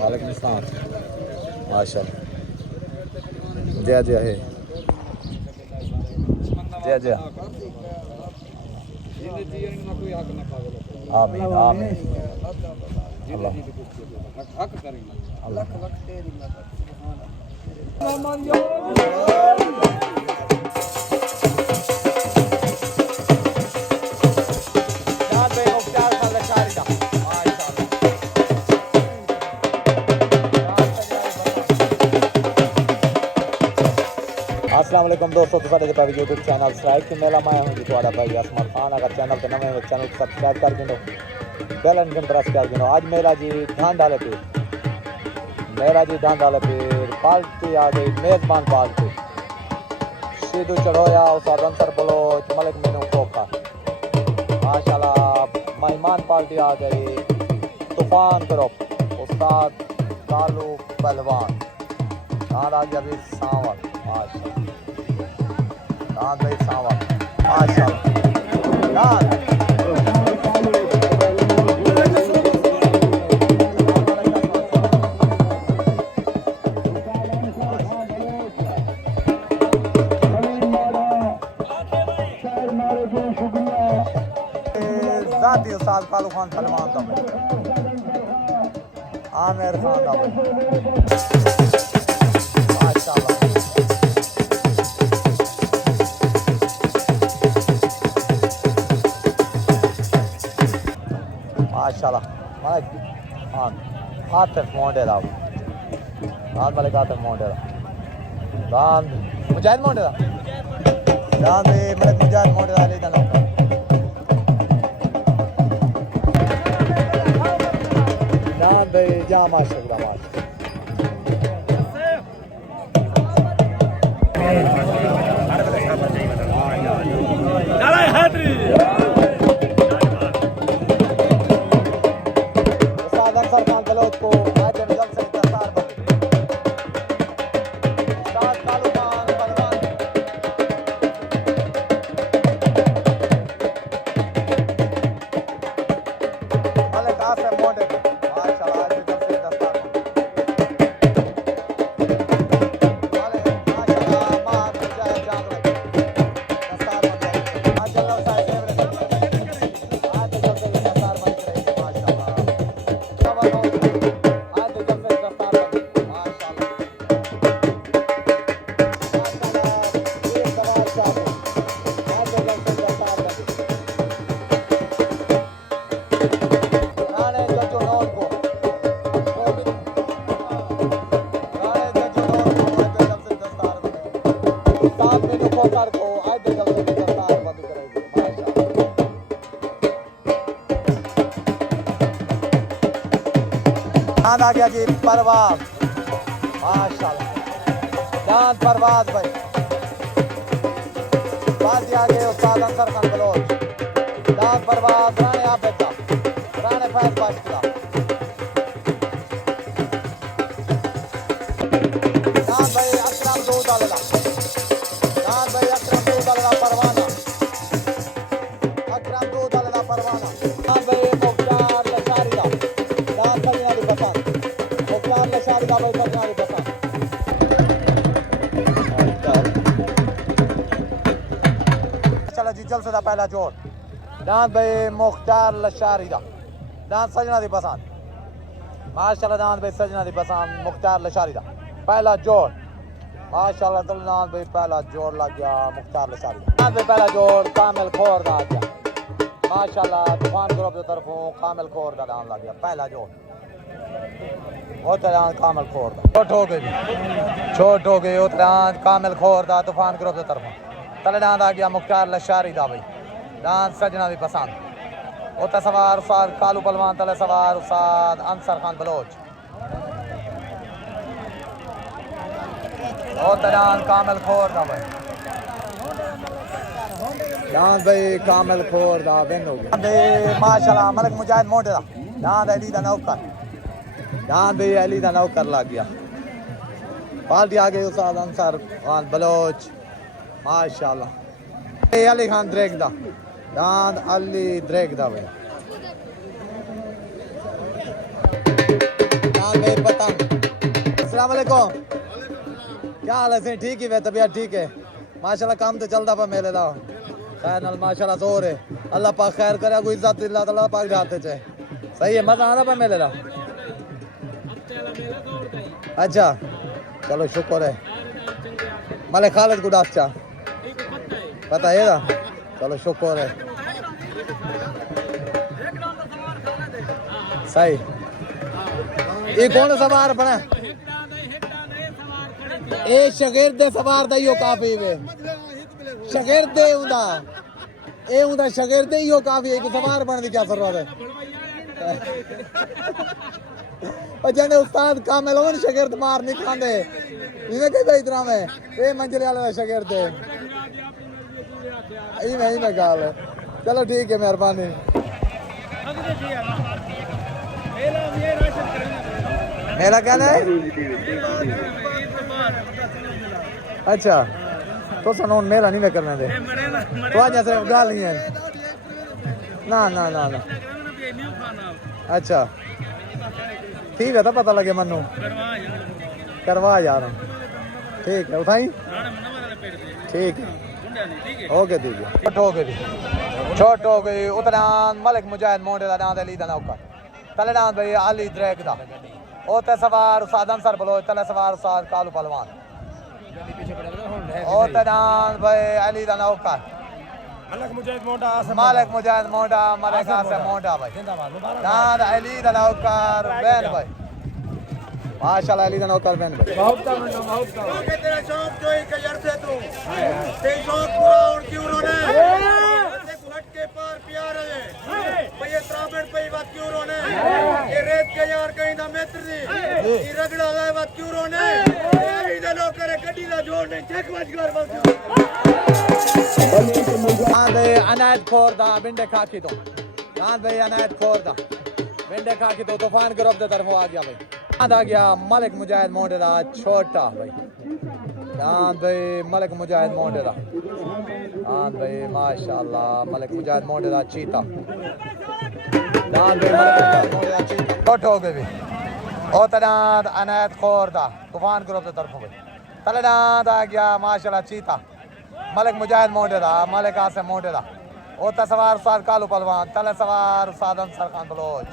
वालेकुम अस्सलाम। माशाल्लाह जय जय है जय जय। आमीन आमीन। अल्लाह अल्लाह अस्सलाम वालेकुम दोस्तों, तो साढ़े यूट्यूब चैनल स्ट्राइक मेला मैं हूँ जी थोड़ा भाई असमान खान। अगर चैनल पर नवे हो चैनल को सब्सक्राइब कर दो, बेल आइकन प्रेस कर दो। आज मेरा जी धान डाले पे पार्टी आ गई, मेज़बान पार्टी सीधू चढ़ोया उस्ताद अंसर बलोच मलिक मीनू खोखा। माशाल्लाह मेहमान पार्टी आ गई, तूफान ग्रुप उस्ताद कालू पहलवान। धान आ गया अभी सावन माशाल्लाह, धान भाई सावन माशाल्लाह। धान जाती उस्ताद कालू खान पहलवान था भाई, आमिर खान था भाई माशाल्लाह। माशाल्लाह मलिक खान आतिफ मोंडेरा, धान मलिक आतिफ मोंडेरा, धान मुजाहिद मोंडेरा, धान भी मलिक मुजाहिद मोंडेरा अली का नाम। धान भाई जा माशाल्लाह धान आ गया जी परवाज माशाल्लाह, धान परवाज भाई बाजी आ गए उस्ताद अंसर खान बलोच, धान परवाज राणे आबेदा राणे फैज बाशकिला, धान भाई अकरम दूध अल्लाह, धान भाई अकरम दूध अल्लाह परवाना, अकरम दूध अल्लाह परवाना, धान भाई मुख्तार लशारी दा, धान सजना दी पसंद मुख्तार लशारी दा भाई सजना दी पसंद। चलो जी जलसे दा पहला जोर, धान भाई मुख्तार लशारी दा, धान सजना दी पसंद माशाल्लाह, धान भाई सजना दी पसंद मुख्तार लशारी दा पहला जोर माशाल्लाह। धान भाई पहला जोर लग गया मुख्तार लशारी दा, धान भाई पहला जोर कामिल खोर दा आ गया माशाल्लाह, तूफान ग्रुप की तरफों कामिल खोर दा धान लग गया पहला जोर। उत्तरान कामिल खोर दा छोट हो गई उत्तरान कामिल खोर दा तूफान ग्रुप की तरफों। तले डांद आ गया मुख्तार लशारी दा भाई, डांद सजना दी पसंद। उत्तर सवार उस्ताद कालू पहलवान, तले सवार उस्ताद अंसर खान बलोच। उत्तरान कामिल खोर दा भाई, डांद भाई कामिल खोर दा विन हो गया माशाल्लाह। मलिक मुजाहिद मोटे दा डांद अली दा नौकर, डांद भाई अली दा नौकर लग गया। पार्टी आ गई उस्ताद अंसर खान बलोच माशाल्लाह। अली खान द्रेक दा, डांद अली द्रेक दा भाई में पतंग। अस्सलाम वालेकुम, क्या हाल है? ठीक ही है, तबीयत ठीक है माशाल्लाह। काम तो चलता पे मेले दा खैर नाल माशाल्लाह जोर है। अल्लाह पाक खैर करे, कोई इज्जत अल्लाह ताला पाक दे हाथ च सही है। मजा आना पे मेले दा। अच्छा चलो शुक्र है। मलिक खालिद को डास्चा पता है ना, चलो शुक्र है सही। ये कौन सवार बना? ए शगिर्द सवार दा यो काफी वे। शगिर्द उंदा ए उंदा शगिर्द यो काफी है कि सवार बनने की क्या जरूरत है? और जने उस्ताद कामिल होन शगिर्द मार नहीं खांदे इने के भाई इतना में ए मंजिल वाला शगिर्द है ई में गाल है। चलो ठीक है, मेहरबानी। मेला क्या है? अच्छा तो सनोन मेला नहीं में करने दे तो आज ऐसे गाल नहीं है ना ना ना ना। अच्छा ठीक है, तो पता लगे मनु करवा यार। ठीक है उठाई, ठीक है ओके ठीक है। छोट हो गई उतना मलिक मुजाहिद मोंडे दा नाम अली दा नौकर तले नाम भाई अली द्रेक दा ओते सवार उस्ताद अंसर बलो तले सवार उस्ताद कालू पहलवान ओते नाम भाई अली दा नौकर मलिक मुजाहिद मोंडा मलिक आसिम मोंडा भाई नाम अली दा नौकर बैन भाई माशाल्लाह। अली दा नौकर बैन भाई ओके तेरा शौक जो ही कजर से तू ते शौक पूरा और क्यों रोने से हट के पार प्यार है भई ये त्राबड़ पे बात क्यों रोने ये रेत के यार कहीं ना मित्र दी ये रगड़ा है बात क्यों रोने ये दा लोग करे गड्डी दा जोड़ नहीं चेक मच कर बात हां दे अनायत खोर दा बिंडे खाकी तो हां भाई अनायत खोर दा बिंडे खाकी तो तूफान ग्रुप दे तरफ आ गया भाई। आ गया मलिक मुजाहिद मोंडे दा छोटा भाई हां भाई मलिक मुजाहिद मोंडे दा हां भाई माशाल्लाह मलिक मुजाहिद मोंडे दा चीता हां भाई मलिक मोंडे दा चीता छोट हो गए भी ओ तनाद अनायत खोर दा तूफान ग्रुप दे तरफ भाई तलनाद आ गया माशाल्लाह चीता मलिक मुजाहिद मोंडे दा मलिक आसिम मोंडे दा ओ सवार उस्ताद कालू पहलवान तले सवार उस्ताद अंसर खान बलोच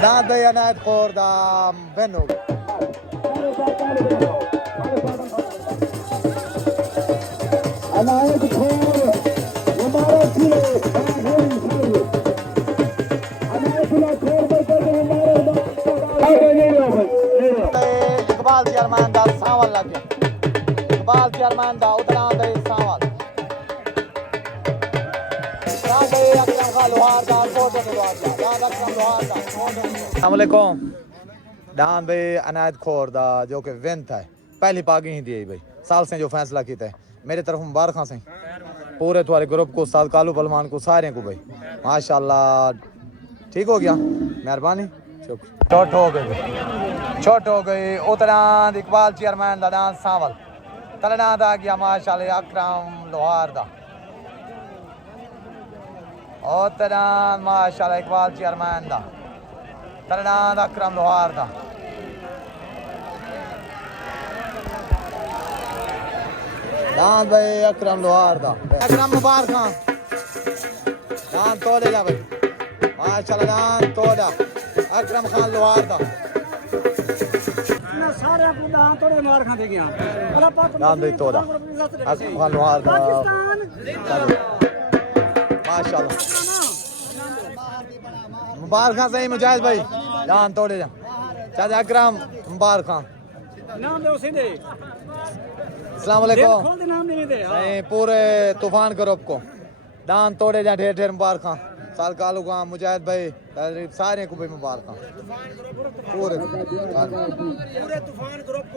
दाद अनायत खोर दा बेनो अनायत खोर हमारा थियो अनायत खोर पर हमारे इकबाल चेयरमैन दा सावल लग गया। इकबाल चेयरमैन दा उतना दे सावल डान भाई अनायत खोर दा जो कि विंत है पहली पागी ही दी भाई साल से जो फैसला किया है मेरे तरफ मुबारक से पूरे तुम्हारे ग्रुप को उस्ताद कालू पहलवान को सारे को भाई माशाल्लाह ठीक हो गया, मेहरबानी। छोट हो गई उतना इकबाल चेयरमैन दा डांस सावल तलना आ गया माशाल्लाह अकरम लोहार दा उतना माशाल्लाह इकबाल चेयरमैन दा तलना अकरम लोहार दा दान भाई अकरम लोहार दा अकरम मुबारक खान दान तोड़े जा भाई माशाल्लाह दान तोड़ा अकरम खान लोहार दा ना सारे आपको दान तोड़े मार खा दे गया अल्लाह पाक दान भाई तोड़ा अकरम खान लोहार दा माशाल्लाह मुबारक खान सही मुजाहिद भाई दान तोड़े जा चाचा अकरम मुबारक खान नाम दे उसे दे अस्सलाम वालेकुम खोल दे नाम दे नहीं पूरे तूफान ग्रुप को दान तोड़े जा ढेर ढेर मुबारक खान साल कालू का मुजाहिद भाई सारे को भी मुबारक पूरे तूफान ग्रुप को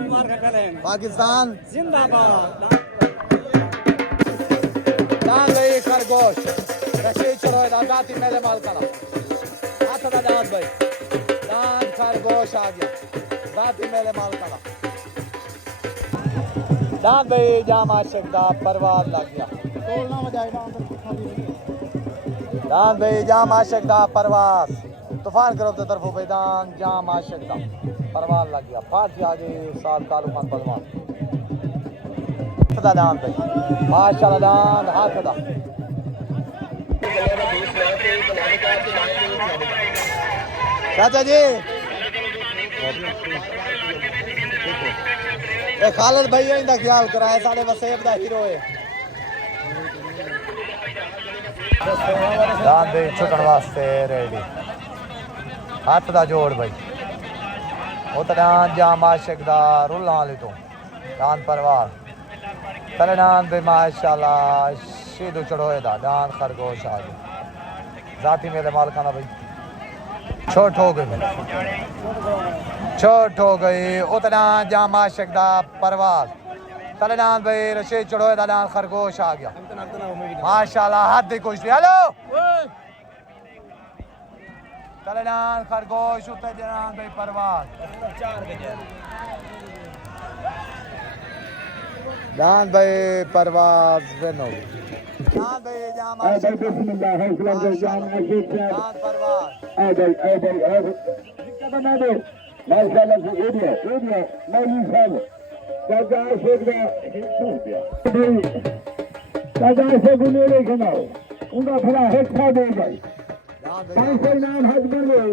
मुबारक करें पाकिस्तान जिंदाबाद दान भाई खरगोश रशीद चलो दाती मेले माल करा आता था दान भाई दान खरगोश आ गया दाती मेले माल करा दान भाई जाम आशिक दा परवाज लग गया दान भाई जाम आशिक दा परवाज तूफान ग्रुप की तरफों बेदान जाम आशिक दा परवाज लग गया फाटी आगे साथ कालू खान पहलवान दान भाई माशाल्लाह दान हाथ दा चाचा जी ए खालिद भाई इंदा ख्याल कराए साढ़े वसेब दा हीरो है दान दे छुटन वास्ते रेडी हाथ दा जोड़ भाई उतरान जाम आशिक दा रुल्ला वाली तो दान परवार तलनान बे माशाल्लाह शीदू चढ़ोए दा दान खरगोश आ गए जाती मेरे मालकाना भाई छोट हो गई छोट हो गई उतना जाम आशिक दा परवाज तलनान भाई रशीद चढ़ोए दा दान खरगोश आ गया माशाल्लाह हाथ दी कुछ हेलो तलनान खरगोश उते जनान भाई परवाज दान भाई परवाज विनो दान भाई जाम आशिक दान परवाज माशाल्लाह से एरिया मौलवी साहब दादा से गुनेले खनाओ उनका भला है खा दे भाई पांच सौ नाम हज बन गए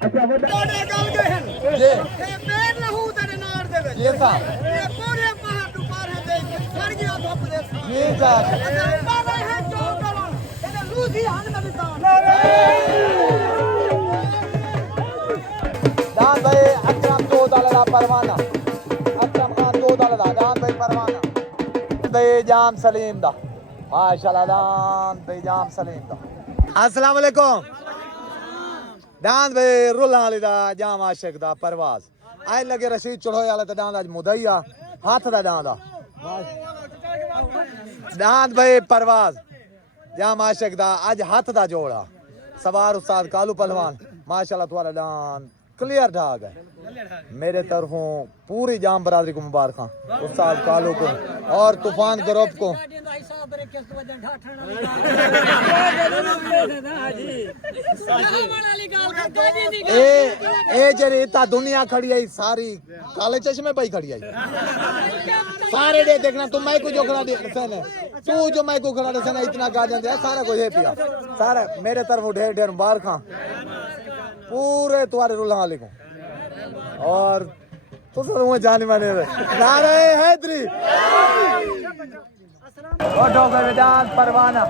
अच्छा बड़ा कोने गल गए हैं जी ए पेड़ लहू तेरे नार दे विच ये साहब ये पूरे पहाड़ टू पार है दे सड़ गया धुप दे ये साहब बाबा है चौक करो ये लूसी हन में बितान दान भाई अकरम दो दाला परवाना अकरम खान दो दाला दान भाई परवाना भाई जाम सलीम दा माशाल्लाह दान भाई जाम सलीम दा अस्सलाम वालेकुम दान भाई रुल्ला वाली दा जाम आशिक दा परवाज आए लगे रशीद चढ़ोए वाला दान आज मुदईया हाथ दा दान दा दान भाई परवाज जाम आशिक दा आज हाथ दा जोड़ा सवार उस्ताद कालू पहलवान माशाल्लाह तुम्हारा दान क्लियर ढा गए मेरे तरफों पूरी जाम बरादरी को मुबारक उस्ताद कालू को और तूफान ग्रुप को ए जरे इतना दुनिया खड़ी आई सारी काले चश्मे पे खड़ी आई सारे डे देखना तुम मैं को जो खड़ा दे तू जो मैं को खड़ा दे इतना गाजन दे सारा कुछ है पिया सारा मेरे तरफ ढेर ढेर मुबारक पूरे तुम्हारे रुल्ला वालेकुम और तो सर वो जाने माने नारे हैदरी ओटो का मैदान परवाना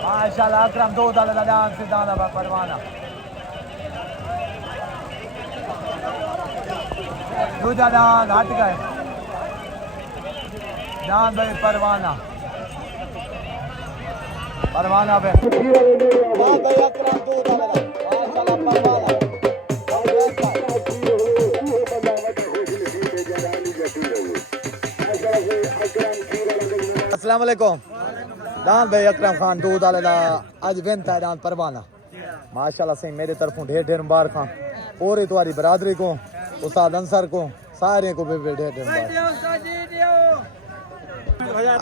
माशाल्लाह अकरम दो दाल दान सिद्धांत परवाना दूजा दान हट गए दान भाई परवाना परवाना पे भाई अकरम दो दाल माशाल्लाह परवाना अस्सलाम वालेकुम दान भाई अकरम खान दूध वाले दा आज विनता है दान परवाना माशाल्लाह से मेरे तरफों ढेर ढेर मुबारक पूरी तुम्हारी बरादरी को उस्ताद अंसर को सारे को ढेर ढेर मुबारक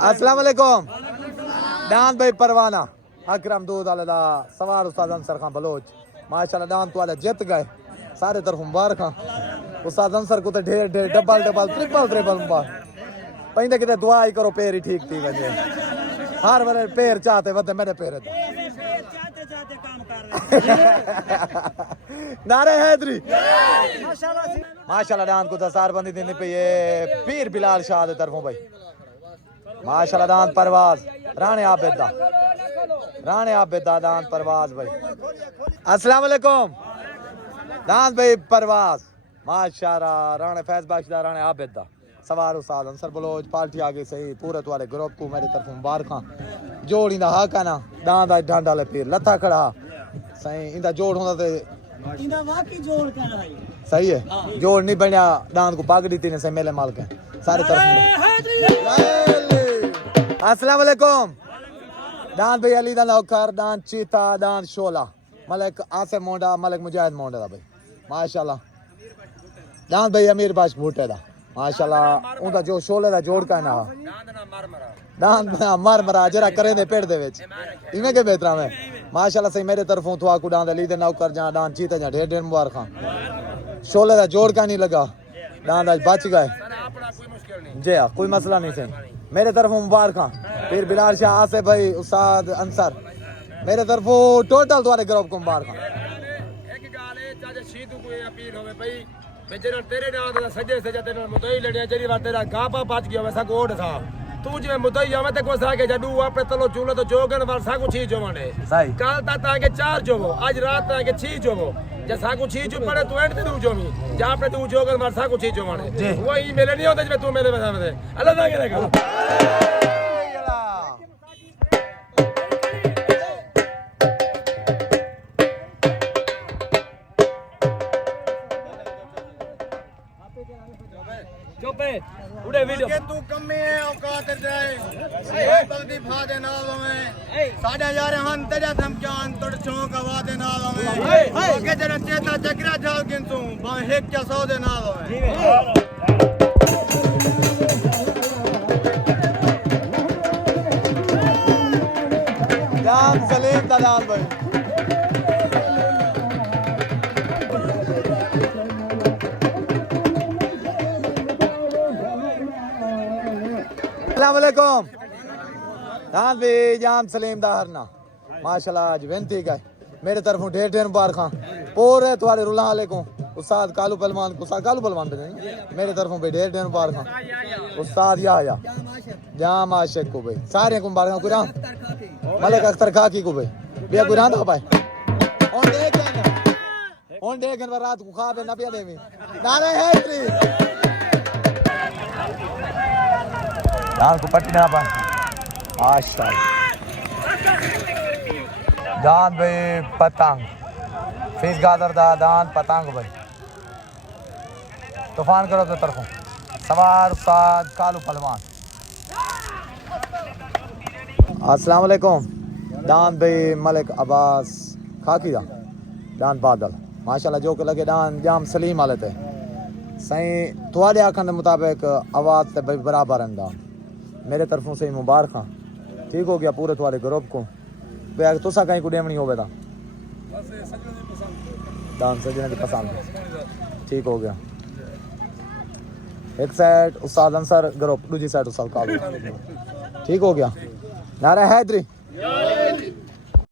अस्सलाम वालेकुम दान भाई परवाना अकरम दूध वाले दा सवार उस्ताद अंसर खान बलोच माशाल्लाह दान तुम्हारे जीत गए सारे तरफ मुबारक उस्ताद अंसर को तो ढेर ढेर डबल डबल ट्रिपल मुबारक पहले किते दुआ ही करो पैर ही ठीक थी वजे हर बार पैर चाहते वदे मेरे पैर चाहते काम कर नारे हैदरी माशाल्लाह दान को दसार बंदी देने पे ये पीर बिलाल शाह दे तरफों भाई माशाल्लाह दान परवाज राणे आबेदा दान परवाज भाई अस्सलाम वालेकुम दान भाई परवाज माशाल्लाह राणे फैज बाशिदा राणे आबेदा सवार उस्ताद अंसर बलोच पार्टी आगे सही पूरे तुम्हारे ग्रुप को मेरे तरफ मुबारक जोड़ी दा हक है ना दान दा ढांडा ले पीर लथा खड़ा सही इंदा जोड़ होंदा ते इंदा वाकई जोड़ कर भाई सही है जोड़ नहीं बनया दान को पग दी ने से मेले मालक सारे तरफ अस्सलाम वालेकुम दान भाई अली दा नौकर दान चीता दान शोला मलिक आसिम मोंडा मलिक मुजाहिद मोंडा दा भाई माशाल्लाह दान भाई अमीर बाश भूटे दा माशाल्लाह उनका जो शोले दा जोड़ का ना दान मर मरा जरा करे दे पेड़ दे विच इवें के बेहतरा में माशाल्लाह सही मेरे तरफों तो आकू डांद ली दे नौकर जा डांद जीते जा ढेर ढेर मुबारक शोले दा जोड़ का नहीं लगा डांद आज बच गए जी हाँ कोई मसला नहीं सही मेरे तरफों मुबारक फिर बिलाल शाह आसिफ भाई उस्ताद अंसर मेरे तरफों टोटल तुम्हारे ग्रुप को मुबारक एक गाल है चाहे शीतू कोई अपील होवे भाई बेचारा तेरे नाल दा सजे सजे तेरे नाल मुदई लड़िया जरी बार तेरा गापा बच गया वैसा गोड़ था तू जिवें मुदई आवे ते कोसा के जडू आपे तलो चूलो तो जोगन वाल सा कुछ ही जोवणे सही काल ता के 4 जोवो आज रात ता के 6 जोवो जे सा कुछ ही जो पड़े तू एंड ते दू जोमी जा पे तू जोगन वाल सा कुछ ही जोवणे वही मेले नहीं होते जे तू मेले बता दे अल्लाह दा के देखा चुपे उड़े वीडियो के तू कमी है औकात जाए बल्दी फा दे नाल हमें साडे यार हन तेजा धमकान तोड़ चौक हवा दे नाल हमें के जरा चेता चकरा जाल किंतु बा एक क्या 100 दे नाल हमें जान सलीम दादान भाई अस्सलाम वालेकुम दान भी जान सलीम दा हरना माशाल्लाह आज बेनती गए मेरे तरफों ढेर ढेर मुबारक पूरे तुम्हारे रुला वाले को उस्ताद कालू पहलवान को उस्ताद कालू पहलवान मेरे तरफों भी ढेर ढेर मुबारक उस्ताद या जाम आशिक को भाई सारे को मुबारक कुरान मलिक अख्तर खाकी को भाई बिया कुरान दा भाई on देखें रात को खा ना पिया देवी नारे हैट्री दान को पट्टी ना पा आशा दान भाई पतंग फीस गादर दा दान पतंग भाई तूफान करो तो तरफों सवार उस्ताद कालू पहलवान अस्सलाम वालेकुम दान भाई मलिक अब्बास खाकी दा दान बादल माशाल्लाह जो के लगे दान जाम सलीम वाले थे सही थोड़े आखन के मुताबिक आवाज़ से भाई बराबर दान मेरे तरफों से मुबारक ठीक हो गया पूरे थोड़े ग्रुप को अगर तुसा कहीं को डेमनी होवे दान सजना की पसंद ठीक हो गया एक साइड उस्ताद अंसर ग्रुप दूसरी साइड उस्ताद कालू ठीक हो गया नारा हैदरी